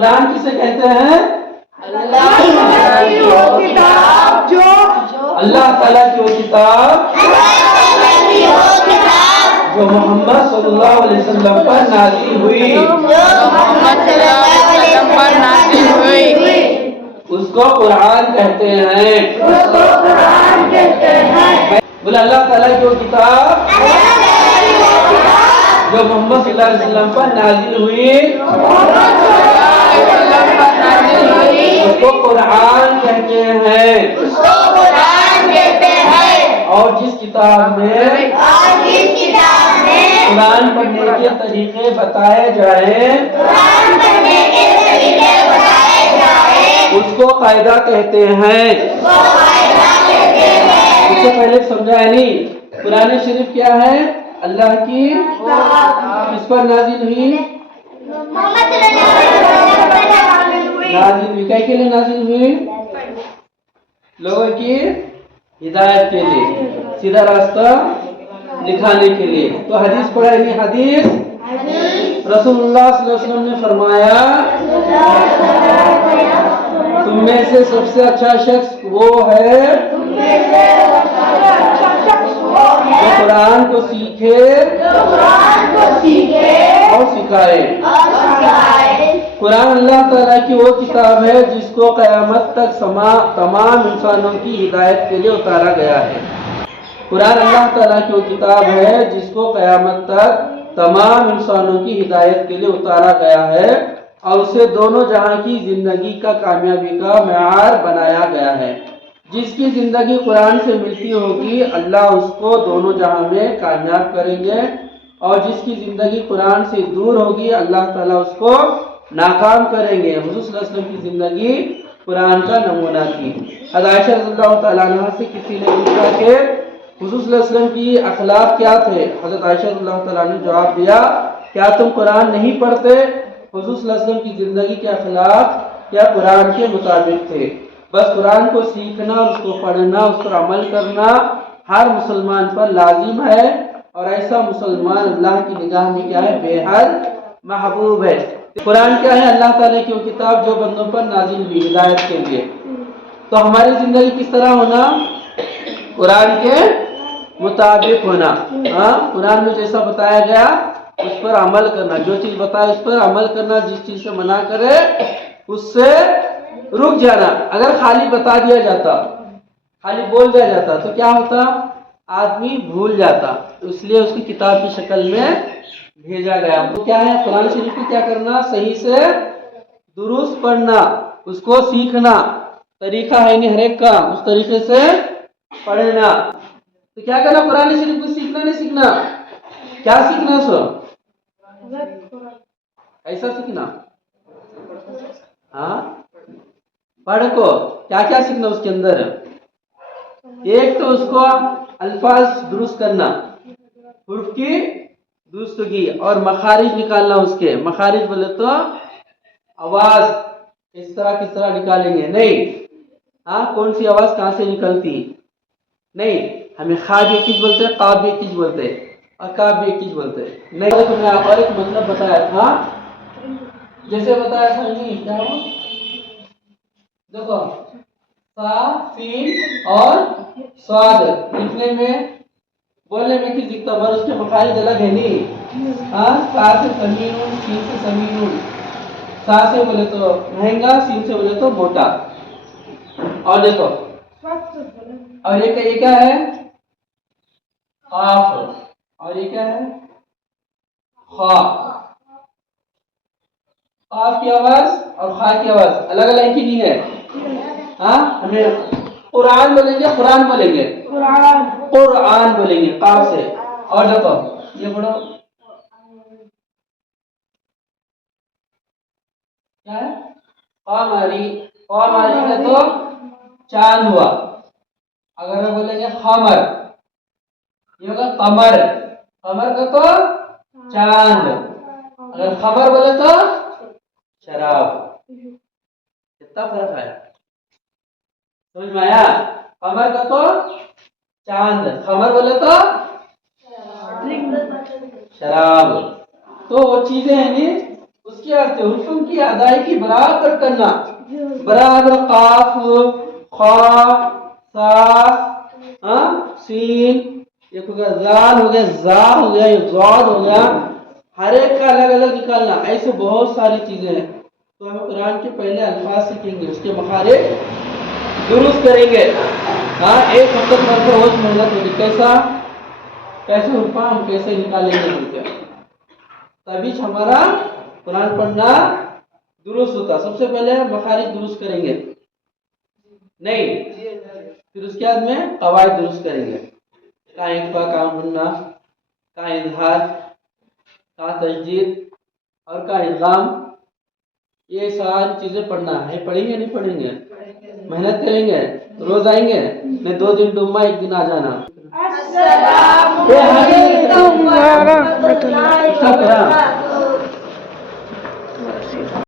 قرآن کسے کہتے ہیں؟ اللہ کی وہ کتاب اللہ تعالیٰ کی وہ کتاب جو محمد صلی اللہ علیہ وسلم پر نازل ہوئی، اس کو قرآن کہتے ہیں۔ بولے اللہ تعالیٰ کی وہ کتاب جو محمد صلی اللہ علیہ وسلم پر نازل ہوئی، اس کو قرآن کہتے ہیں۔ اور جس کتاب میں قرآن پڑھنے کے طریقے بتائے جائیں اس کو قاعدہ کہتے ہیں۔ اس سے پہلے سمجھا نہیں قرآن شریف کیا ہے؟ اللہ کی کس پر نازل ہوئی؟ نازل ہوئی کیا کے لیے نازل ہوئی؟ لوگوں کی ہدایت کے لیے، سیدھا راستہ دکھانے کے لیے۔ تو حدیث پڑھا نہیں، حدیث رسول اللہ صلی اللہ علیہ وسلم نے فرمایا تم میں سے سب سے اچھا شخص وہ ہے جو قرآن کو سیکھے اور سکھائے۔ قرآن اللہ تعالیٰ کی وہ کتاب ہے جس کو قیامت تک تمام انسانوں کی ہدایت کے لیے اتارا گیا ہے۔ قرآن اللہ تعالیٰ کی وہ کتاب ہے جس کو قیامت تک تمام انسانوں کی ہدایت کے لیے اتارا گیا ہے اور اسے دونوں جہاں کی زندگی کا کامیابی کا معیار بنایا گیا ہے۔ جس کی زندگی قرآن سے ملتی ہوگی اللہ اس کو دونوں جہاں میں کامیاب کریں گے، اور جس کی زندگی قرآن سے دور ہوگی اللہ تعالیٰ اس کو ناکام کریں گے۔ حضور صلی اللہ علیہ وسلم کی زندگی قرآن کا نمونہ تھی۔ حضرت عائشہ رضی اللہ تعالیٰ عنہ سے کسی نے پوچھا کہ حضور صلی اللہ علیہ وسلم کی اخلاق کیا تھے؟ حضرت عائشہ رضی اللہ تعالیٰ عنہ نے جواب دیا کیا تم قرآن نہیں پڑھتے؟ حضور صلی اللہ علیہ وسلم کی زندگی کے اخلاق کیا قرآن کے مطابق تھے؟ بس قرآن کو سیکھنا، اس کو پڑھنا، اس پر عمل کرنا ہر مسلمان پر لازم ہے، اور ایسا مسلمان اللہ کی نگاہ میں کیا ہے؟ بے حد محبوب ہے۔ قرآن کیا ہے؟ اللہ تعالیٰ کی وہ کتاب جو بندوں پر نازل ہوئی ہدایت کے لیے۔ تو ہماری زندگی کس طرح ہونا؟ قرآن کے مطابق ہونا۔ قرآن میں جیسا بتایا گیا اس پر عمل کرنا، جو چیز بتائے اس پر عمل کرنا، جس چیز سے منع کرے اس سے رک جانا۔ اگر خالی بتا دیا جاتا، خالی بول دیا جاتا تو کیا ہوتا؟ آدمی بھول جاتا، اس لیے اس کی کتاب کی شکل میں بھیجا گیا۔ وہ کیا ہے؟ قرآن شریف کو کیا کرنا؟ صحیح سے درست پڑھنا، اس کو سیکھنا، طریقہ ہے نہیں ہر ایک کا، اس طریقے سے پڑھنا۔ تو کیا کرنا؟ قرآن شریف کو سیکھنا نہیں سیکھنا؟ کیا سیکھنا؟ سو ایسا سیکھنا، ہاں پڑھ کو کیا کیا سیکھنا اس کے اندر؟ ایک تو اس کو الفاظ درست کرنا، حروف کی درستگی اور مخارج نکالنا۔ اس کے مخارج بولے تو آواز کس طرح نکالیں گے، نہیں کون سی آواز کہاں سے نکلتی، نہیں ہمیں خا بھی ایک چیز بولتے ہیں، قاف بھی ایک چیز بولتے ہیں، اور کاف بھی ایک چیز بولتے ہیں۔ نہیں تو میں اور ایک مطلب بتایا تھا، جیسے بتایا تھا نہیں کیا ہو، دیکھو سا سین اور سواد لکھنے میں بولنے میں کس دکھتا ہے، اس کے مخارج الگ ہے نہیں۔ سا سے سمین، سین سے سمین، سا سے بولے تو مہنگا، سین سے بولے تو موٹا۔ اور دیکھو اور یہ کیا ہے؟ قاف، اور یہ کیا ہے؟ خا۔ قاف کی آواز اور خا کی آواز الگ الگ کی نہیں ہے۔ ہمیں قرآن بولیں گے، قرآن بولیں گے، قرآن بولیں گے قاف سے۔ اور دیکھو یہ پڑھو کیا ہے؟ قمری، قمری کا تو چاند ہوا، اگر ہم بولیں گے خمر یہ ہوگا قمر، قمر کا تو چاند، اگر خبر بولے تو شراب۔ کتنا فرق ہے سمجھ میں آیا؟ قمر کا تو چاند، خمر بولے تو شراب۔ تو وہ چیزیں ہیں نہیں، اس کی کیا سے حروف کی ادائیگی برابر کرنا. برابر قاف خا سا سین، ایک ہو گیا زال ہو گیا زا ہو گیا یہ ضاد ہو گیا، ہر ایک کا الگ الگ نکالنا. ایسے بہت ساری چیزیں ہیں. تو ہم قرآن کے پہلے الفاظ سیکھیں گے، اس کے مخارج درست کریں گے. ایک وقت پر روز محنت ہوگی. کیسے حروف ہم کیسے نکالیں گے ان کے، تبھی ہمارا قرآن پڑھنا درست ہوتا. سب سے پہلے مخارج درست کریں گے نہیں، پھر اس کے بعد میں قواعد درست کریں گے. کا اخفا، کا غنہ، کا اظہار، کا تشدید اور کا ادغام. یہ ساری چیزیں پڑھنا ہے. پڑھیں گے نہیں پڑھیں گے؟ محنت کریں گے. روز آئیں گے نہیں 2 دن ڈوما 1 دن آ جانا. السلام علیکم ورحمۃ اللہ وبرکاتہ.